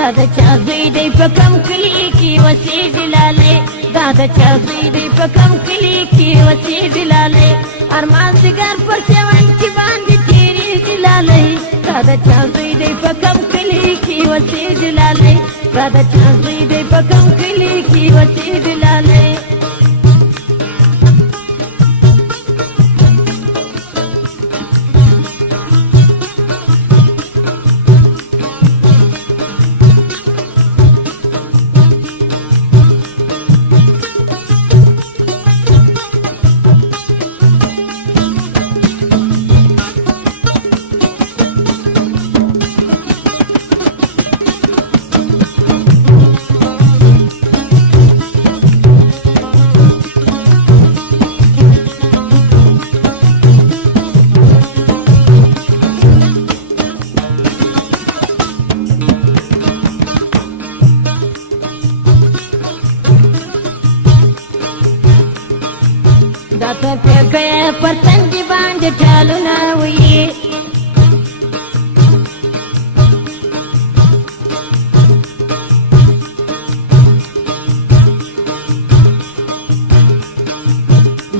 دا د چا زوی دی په کم کلي کې اوسېږي لالې دا د چا زوی دی په کم کلي کې اوسېږي لالې ارمان ځګر پر سیوان کې باندې تېرېږي لالې دا د چا زوی دی په کم کلي کې اوسېږي لالې دا د چا زوی دی په کم کلي کې اوسېږي لالې دا تر پیکه پر تندې باندې ټالونه وي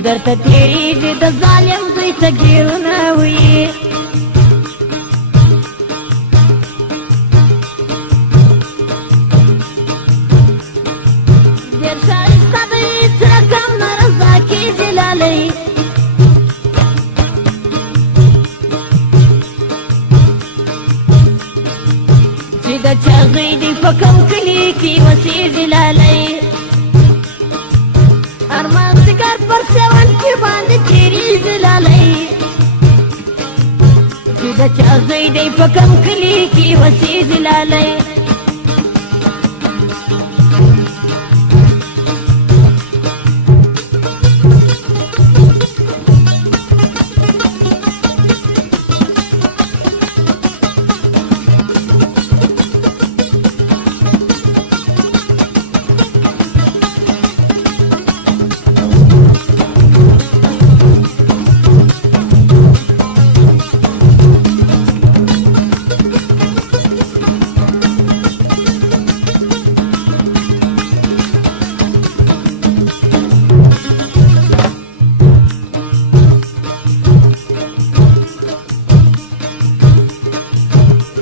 درته تېرېږي د ظالم زوی تګیرونه وي ډېر ښایسته دی څه کم نه رضا کېږي لالۍ چې د چا زوی دی په کم کلي کې اوسېږي لالۍ ارمان ځګر پر سیوان کې باندې تېرېږي لالۍ چې د چا زوی دی په کم کلي کې اوسېږي لالۍ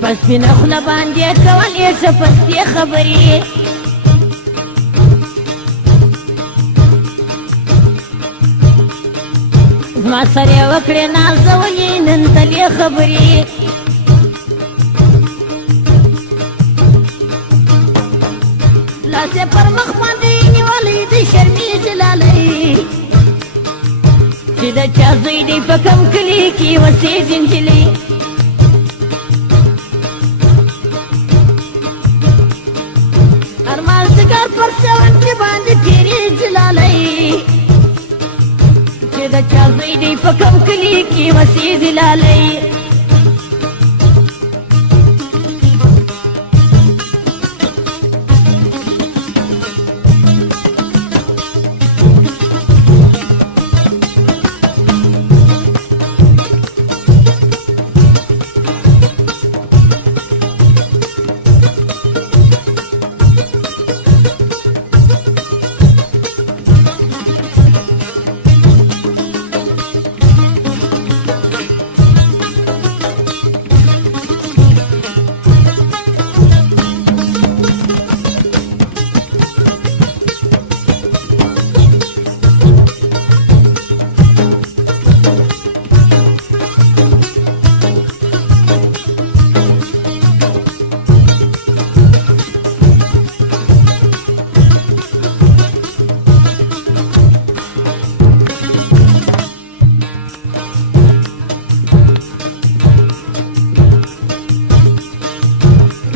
په سپینه خوله باندې کولې څه پستې خبرې زما سره یې وکړې نازولې نن تلې خبرې لاس یې پر مخ باندې نیولی دی شرمېږي لالۍ چې د چا زوی دی په کم کلي کې اوسېږي نجلۍ پر سیوان کې باندې تېرېږي لالۍ چې د چا زوی دی په کم کلي کې اوسېږي لالۍ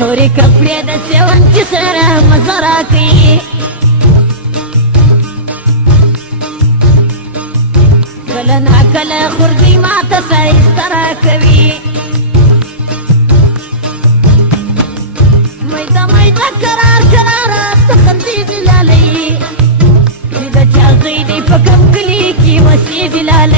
تورې کپړې د سیوانچي سره مزه راکوي کله ناکله خورګۍ ماته ښایسته راکوي میده میده کرار کرار راته خندېږي لالۍ چې د چا زوی دی په کم کلي کې اوسېږي لالۍ